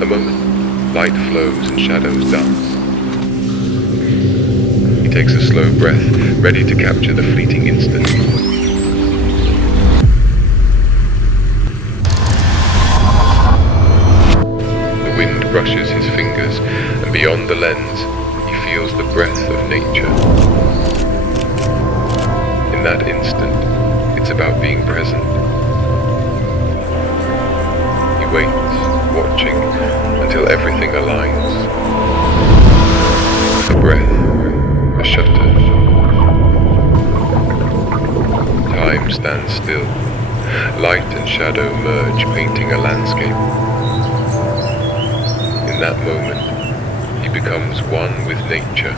A moment, light flows and shadows dance. He takes a slow breath, ready to capture the fleeting instant. The wind brushes his fingers, and beyond the lens, he feels the breath of nature. In that instant, it's about being present. He waits, watching, until everything aligns. A breath, a shutter. Time stands still. Light and shadow merge, painting a landscape. In that moment, he becomes one with nature.